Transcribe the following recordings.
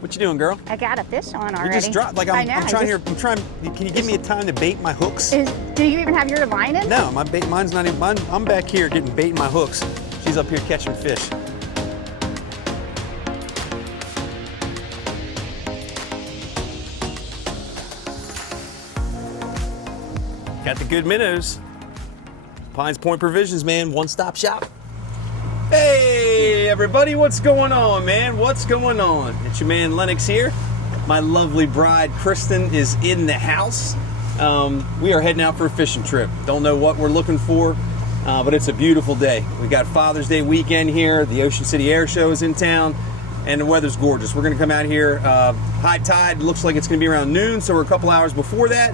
What you doing, girl? I got a fish on already. You just dropped, like I'm trying here. Can you give me a time to bait my hooks? Do you even have your line in? No, mine's not even, I'm back here getting bait in my hooks. She's up here catching fish. Got the good minnows. Pines Point Provisions, man, one-stop shop. Hey, everybody, what's going on, man? What's going on? It's your man Lennox here. My lovely bride, Kristen, is in the house. We are heading out for a fishing trip. Don't know what we're looking for, but it's a beautiful day. We got Father's Day weekend here. The Ocean City Airshow is in town, and the weather's gorgeous. We're going to come out here. High tide looks like it's going to be around noon, so we're a couple hours before that.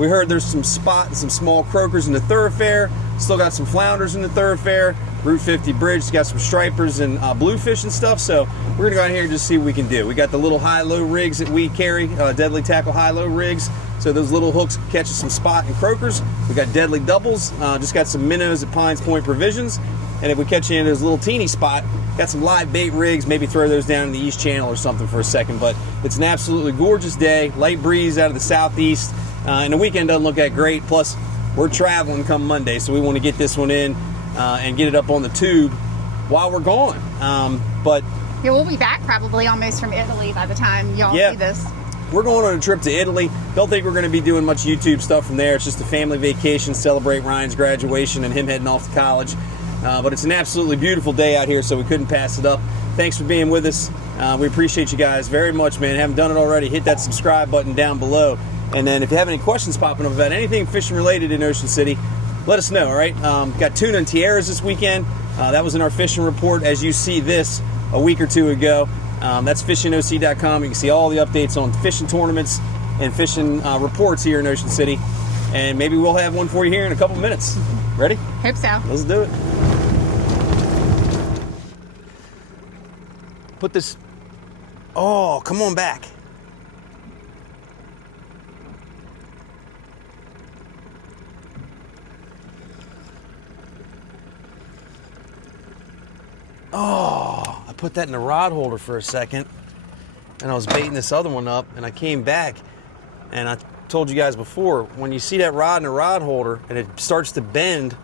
We heard there's some some small croakers in the thoroughfare. Still got some flounders in the thoroughfare. Route 50 bridge, got some stripers and bluefish and stuff. So we're gonna go out here and just see what we can do. We got the little high-low rigs that we carry, deadly tackle high-low rigs. So those little hooks catch some spot and croakers. We got deadly doubles. Just got some minnows at Pines Point Provisions. And if we catch you in those little teeny spot, got some live bait rigs. Maybe throw those down in the East Channel or something for a second. But it's an absolutely gorgeous day. Light breeze out of the southeast. And the weekend doesn't look that great. Plus, we're traveling come Monday, so we want to get this one in and get it up on the tube while we're gone. But yeah, we'll be back probably almost from Italy by the time y'all see this. We're going on a trip to Italy. Don't think we're going to be doing much YouTube stuff from there. It's just a family vacation, celebrate Ryan's graduation and him heading off to college. But it's an absolutely beautiful day out here, so we couldn't pass it up. Thanks for being with us. We appreciate you guys very much, man. Haven't done it already, hit that subscribe button down below. And then if you have any questions popping up about anything fishing related in Ocean City, let us know, all right? Got tuna and tiaras this weekend. That was in our fishing report. As you see this a week or two ago, that's fishingoc.com. You can see all the updates on fishing tournaments and fishing reports here in Ocean City. And maybe we'll have one for you here in a couple minutes. Ready? Hope so. Let's do it. Put this, oh, come on back. Oh, I put that in the rod holder for a second, and I was baiting this other one up, and I came back, and I told you guys before, when you see that rod in the rod holder, and it starts to bend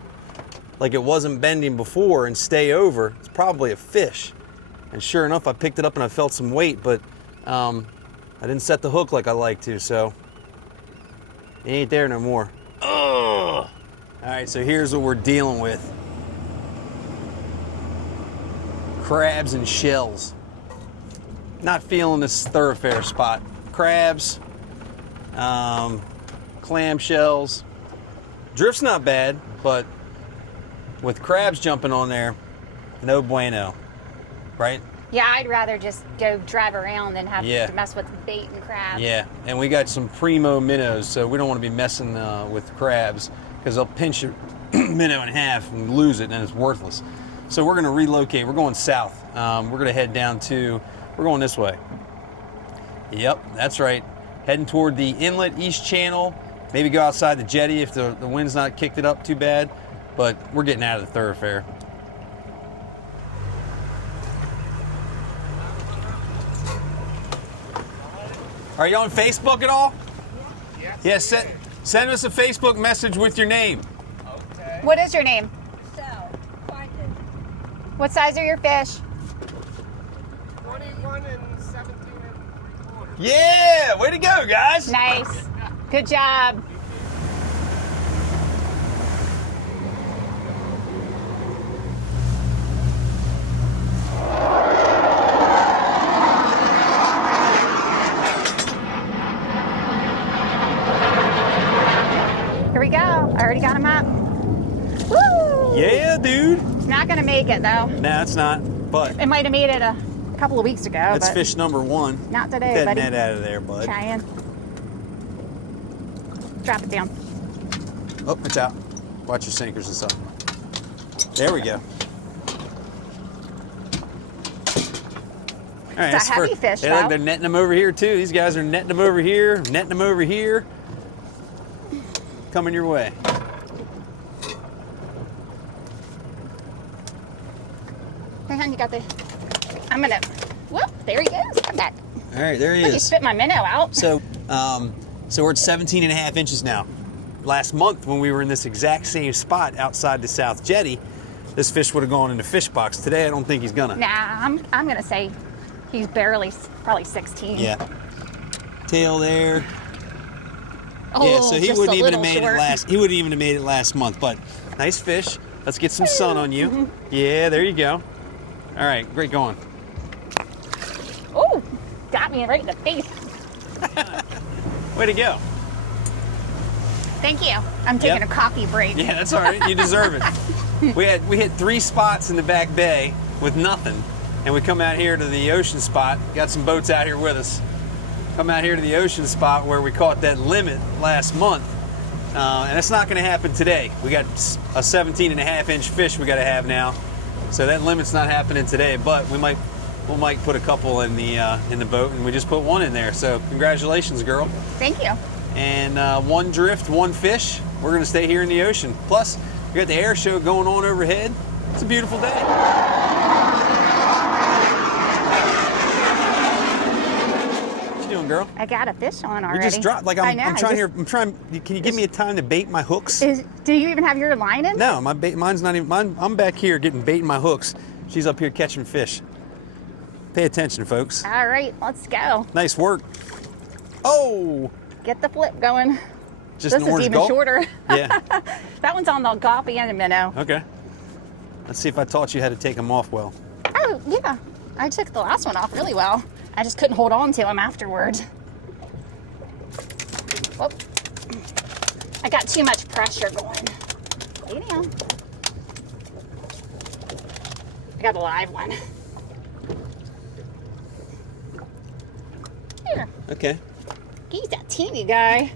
like it wasn't bending before and stay over, it's probably a fish. And sure enough, I picked it up and I felt some weight, but I didn't set the hook like I like to, so it ain't there no more. Ugh. All right, so here's what we're dealing with. Crabs and shells. Not feeling this thoroughfare spot. Crabs, clam shells. Drift's not bad, but with crabs jumping on there, no bueno, right? Yeah, I'd rather just go drive around than have to mess with bait and crabs. Yeah, and we got some primo minnows, so we don't want to be messing with crabs because they'll pinch your minnow in half and lose it, and it's worthless. So we're going to relocate. We're going south. We're going to head down to, we're going this way. Yep, that's right. Heading toward the inlet East Channel. Maybe go outside the jetty if the wind's not kicked it up too bad. But we're getting out of the thoroughfare. Are you on Facebook at all? Yes. Yeah, send us a Facebook message with your name. Okay. What is your name? What size are your fish? 21 and 17 and 3/4. Yeah, way to go, guys. Nice. Good job. Here we go. I already got him up. Woo! Yeah, dude. It's not going to make it, though. No, it's not, but it might have made it a couple of weeks ago. That's but fish number one. Not today, Get buddy. that net out of there, bud. Trying. Drop it down. Oh, it's out. Watch your sinkers and stuff. There we go. All right, it's a heavy fish, hey, though. look, they're netting them over here, too. These guys are netting them over here, netting them over here. Coming your way. Hang on, you got the... I'm gonna... Whoop, there he goes. Come back. All right, there he You is. spit my minnow out. So we're at 17 and a half inches now. Last month when we were in this exact same spot outside the South Jetty, this fish would have gone in the fish box. Today, I don't think he's gonna. Nah, I'm gonna say he's probably 16. Yeah. Tail there. Oh, Yeah, so he just wouldn't a even have little made short. it last. He wouldn't even have made it last month. But nice fish. Let's get some sun on you. Yeah, there you go. All right, great going. Oh, got me right in the face. Way to go. Thank you. I'm taking Yep. a coffee break. Yeah, that's all right. You deserve it. We hit 3 spots in the back bay with nothing, and we come out here to the ocean spot. Got some boats out here with us. Come out here to the ocean spot where we caught that limit last month, and it's not going to happen today. We got a 17 and a half inch fish we got to have now, so that limit's not happening today. But we might put a couple in the boat, and we just put one in there. So congratulations, girl. Thank you. And 1 drift, 1 fish. We're going to stay here in the ocean. Plus, we got the air show going on overhead. It's a beautiful day. What you doing, girl? I got a fish on already. You just dropped. Like I know, I'm trying here. I'm trying. Can you give me a time to bait my hooks? Do you even have your line in? No, mine's not even. I'm back here getting bait in my hooks. She's up here catching fish. Pay attention, folks. All right, let's go. Nice work. Oh. Get the flip going. Just This an is orange even gulp? shorter. Yeah. That one's on the goppy and a minnow. Okay. Let's see if I taught you how to take them off well. Oh, yeah. I took the last one off really well. I just couldn't hold on to him afterwards. Whoop. I got too much pressure going. Lay down. I got a live one. Here. Okay. He's that teeny guy.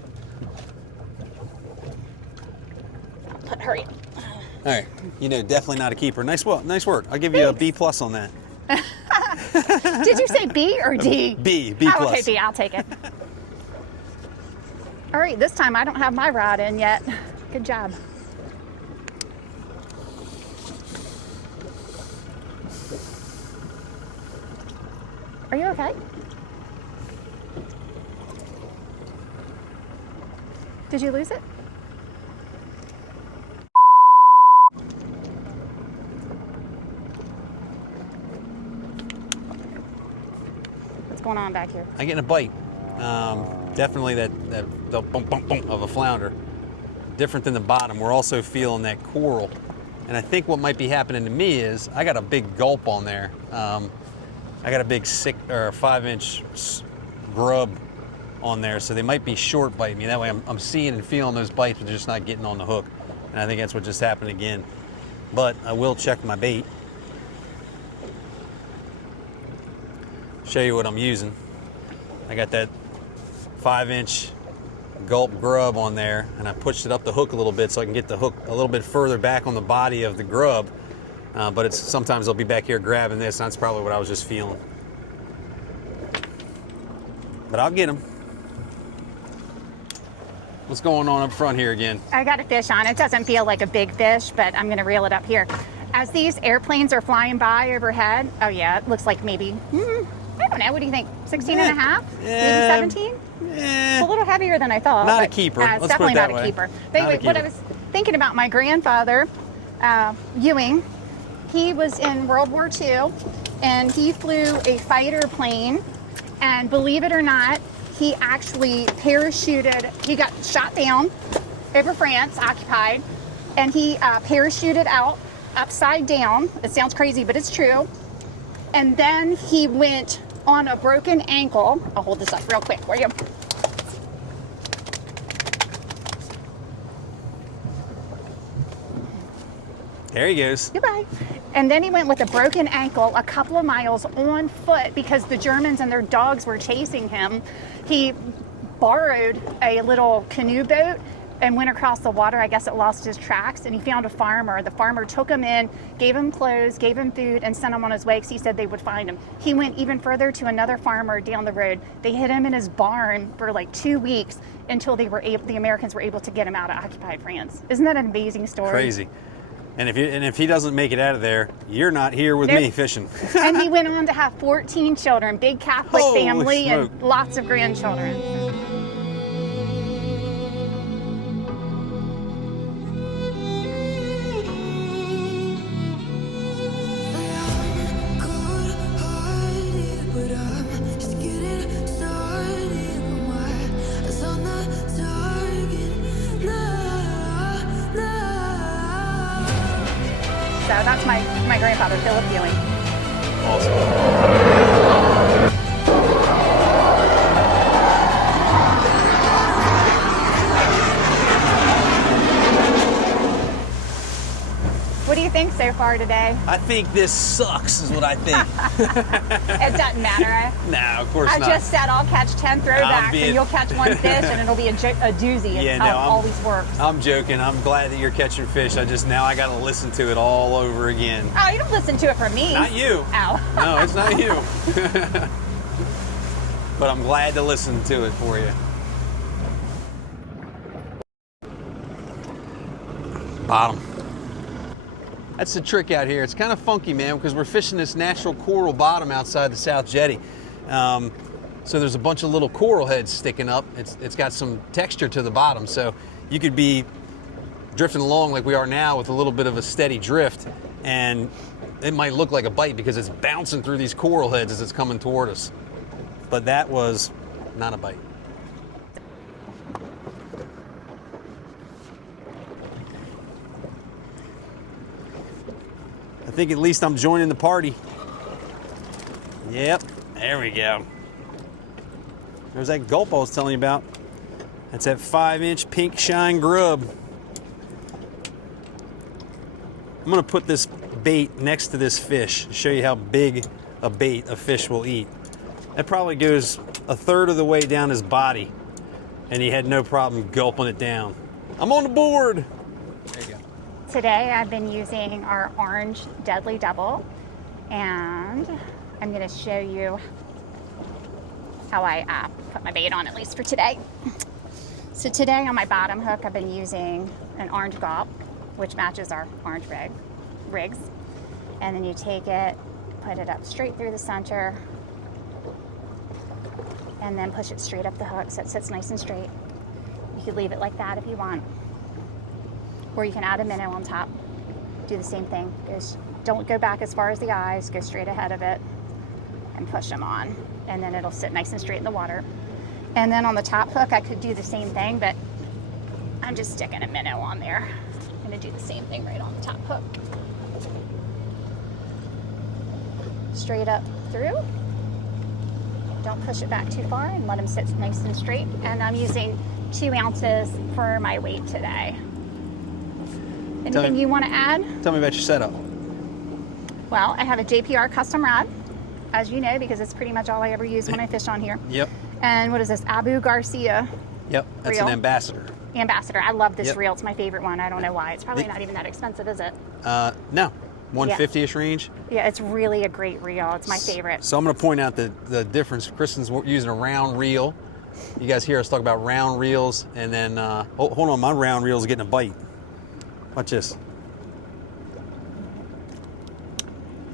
Hurry up. All right. Definitely not a keeper. Nice work. I'll give you a B+ on that. Did you say B or D? B+. Oh, okay, B. I'll take it. All right, this time I don't have my rod in yet. Good job. Are you okay? Did you lose it? What's going on back here? I'm getting a bite. Definitely that the bump, bump, bump of a flounder. Different than the bottom. We're also feeling that coral. And I think what might be happening to me is I got a big gulp on there. I got a big 5-inch grub on there, so they might be short biting me. That way I'm seeing and feeling those bites, but just not getting on the hook. And I think that's what just happened again. But I will check my bait. Show you what I'm using. I got that 5-inch gulp grub on there, and I pushed it up the hook a little bit so I can get the hook a little bit further back on the body of the grub. But sometimes I'll be back here grabbing this, and that's probably what I was just feeling. But I'll get him. What's going on up front here again? I got a fish on. It doesn't feel like a big fish, but I'm going to reel it up here. As these airplanes are flying by overhead, oh yeah, it looks like maybe, I don't know, what do you think, 16 and a half? Yeah. Maybe 17? It's a little heavier than I thought. Not a but, keeper. It's Let's put definitely it that not a way. keeper. But Not a anyway, what I keeper. was thinking about my grandfather, Ewing, he was in World War II, and he flew a fighter plane, and believe it or not, he actually parachuted. He got shot down over France, occupied, and he parachuted out upside down. It sounds crazy, but it's true. And then he went on a broken ankle. I'll hold this up real quick for you. There he goes. Goodbye. And then he went with a broken ankle a couple of miles on foot because the Germans and their dogs were chasing him. He borrowed a little canoe boat and went across the water. I guess it lost his tracks, and he found a farmer. The farmer took him in, gave him clothes, gave him food, and sent him on his way because he said they would find him. He went even further to another farmer down the road. They hid him in his barn for like 2 weeks until the Americans were able to get him out of occupied France. Isn't that an amazing story? Crazy. And if he doesn't make it out of there, you're not here with Nope. me fishing. And he went on to have 14 children, big Catholic Holy family, smoke. and lots of grandchildren. So that's my grandfather, Philip Ewing. Awesome. What do you think so far today? I think this sucks, is what I think. It doesn't matter. No, of course I not. just said I'll catch 10 throwbacks being- and you'll catch one fish and it'll be a doozy. It's Yeah, how no, it always works. I'm joking. I'm glad that you're catching fish. Now I got to listen to it all over again. Oh, you don't listen to it from me. Not you. Ow. No, it's not you. But I'm glad to listen to it for you. Bottom. That's the trick out here. It's kind of funky, man, because we're fishing this natural coral bottom outside the South Jetty. So there's a bunch of little coral heads sticking up. It's got some texture to the bottom. So you could be drifting along like we are now with a little bit of a steady drift, and it might look like a bite because it's bouncing through these coral heads as it's coming toward us. But that was not a bite. I think at least I'm joining the party. Yep, there we go. There's that gulp I was telling you about. That's that 5-inch pink shine grub. I'm gonna put this bait next to this fish, show you how big a bait a fish will eat. That probably goes a third of the way down his body, and he had no problem gulping it down. I'm on the board. There you go. Today I've been using our orange deadly double, and I'm going to show you how I put my bait on, at least for today. So today on my bottom hook I've been using an orange gulp, which matches our orange rigs. And then you take it, put it up straight through the center, and then push it straight up the hook so it sits nice and straight. You could leave it like that if you want. Or you can add a minnow on top. Do the same thing. Don't go back as far as the eyes, go straight ahead of it and push them on. And then it'll sit nice and straight in the water. And then on the top hook, I could do the same thing, but I'm just sticking a minnow on there. I'm gonna do the same thing right on the top hook. Straight up through. Don't push it back too far and let them sit nice and straight. And I'm using 2 ounces for my weight today. Anything you want to add? Tell me about your setup. Well, I have a JPR custom rod, as you know, because it's pretty much all I ever use when I fish on here. Yep. And what is this? Abu Garcia Yep, that's reel. an ambassador. Ambassador. I love this Yep. reel. It's my favorite one. I don't know why. It's probably not even that expensive, is it? No, 150-ish range. Yeah, it's really a great reel. It's my favorite. So I'm going to point out the difference. Kristen's using a round reel. You guys hear us talk about round reels, and then hold on, my round reel is getting a bite. Watch this.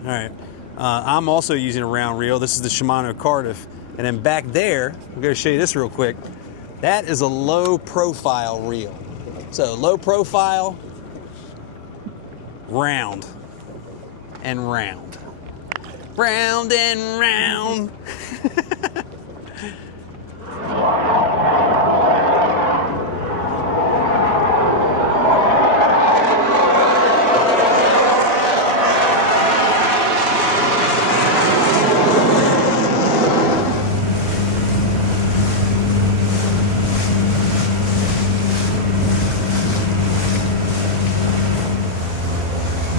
All right, I'm also using a round reel. This is the Shimano Cardiff, and then back there, I'm going to show you this real quick. That is a low profile reel. So low profile, round and round. Round and round.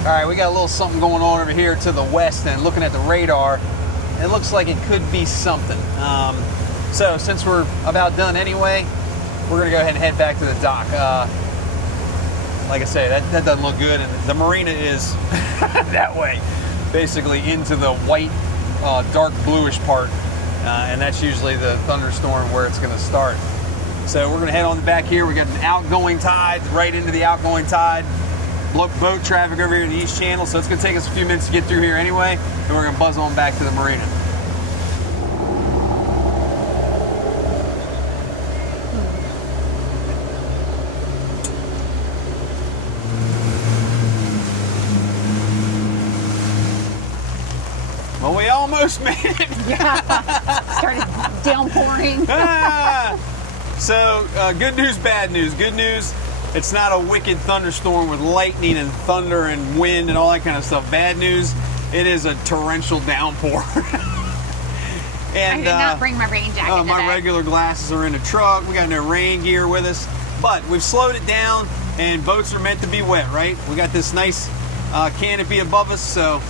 All right, we got a little something going on over here to the west, and looking at the radar, it looks like it could be something. So since we're about done anyway, we're gonna go ahead and head back to the dock. Like I say, that doesn't look good, and the marina is that way, basically into the white, dark bluish part, and that's usually the thunderstorm where it's gonna start. So we're gonna head on back here. We got an outgoing tide, right into the outgoing tide. boat traffic over here in the East Channel, so it's going to take us a few minutes to get through here anyway, and we're going to buzz on back to the marina. Well, we almost made it. Yeah. Started downpouring. So, good news, bad news. Good news, it's not a wicked thunderstorm with lightning and thunder and wind and all that kind of stuff. Bad news, it is a torrential downpour. And, I did not bring my rain jacket my today. regular glasses are in the truck. We got no rain gear with us. But we've slowed it down, and boats are meant to be wet, right? We got this nice canopy above us, so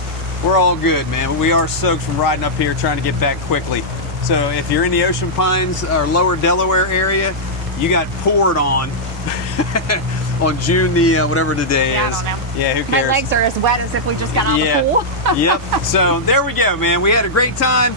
we're all good, man. But we are soaked from riding up here trying to get back quickly. So if you're in the Ocean Pines or lower Delaware area, you got poured on on June the whatever the day Yeah, is. I don't know. Yeah, who cares? My legs are as wet as if we just got out of the pool. Yep. So there we go, man. We had a great time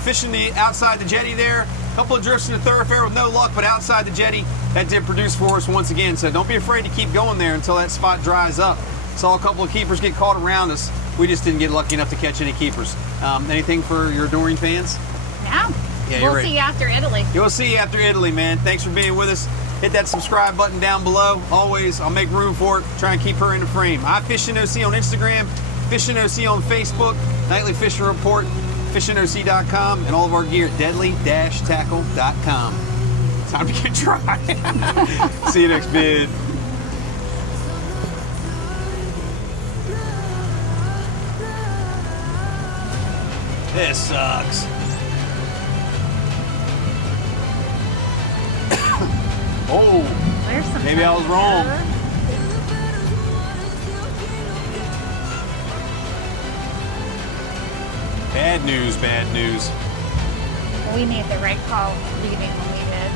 fishing outside the jetty there. A couple of drifts in the thoroughfare with no luck, but outside the jetty, that did produce for us once again. So don't be afraid to keep going there until that spot dries up. Saw a couple of keepers get caught around us. We just didn't get lucky enough to catch any keepers. Anything for your Doreen fans? No. Yeah, you're we'll right. see you after Italy. You'll see you after Italy, man. Thanks for being with us. Hit that subscribe button down below. Always, I'll make room for it. Try and keep her in the frame. iFishingOC on Instagram, FishingOC on Facebook, Nightly Fishing Report, FishingOC.com, and all of our gear at deadly-tackle.com. Time to get dry. See you next vid. This sucks. Oh, There's some maybe I was wrong. Bad news, bad news. We made the right call leaving when we did.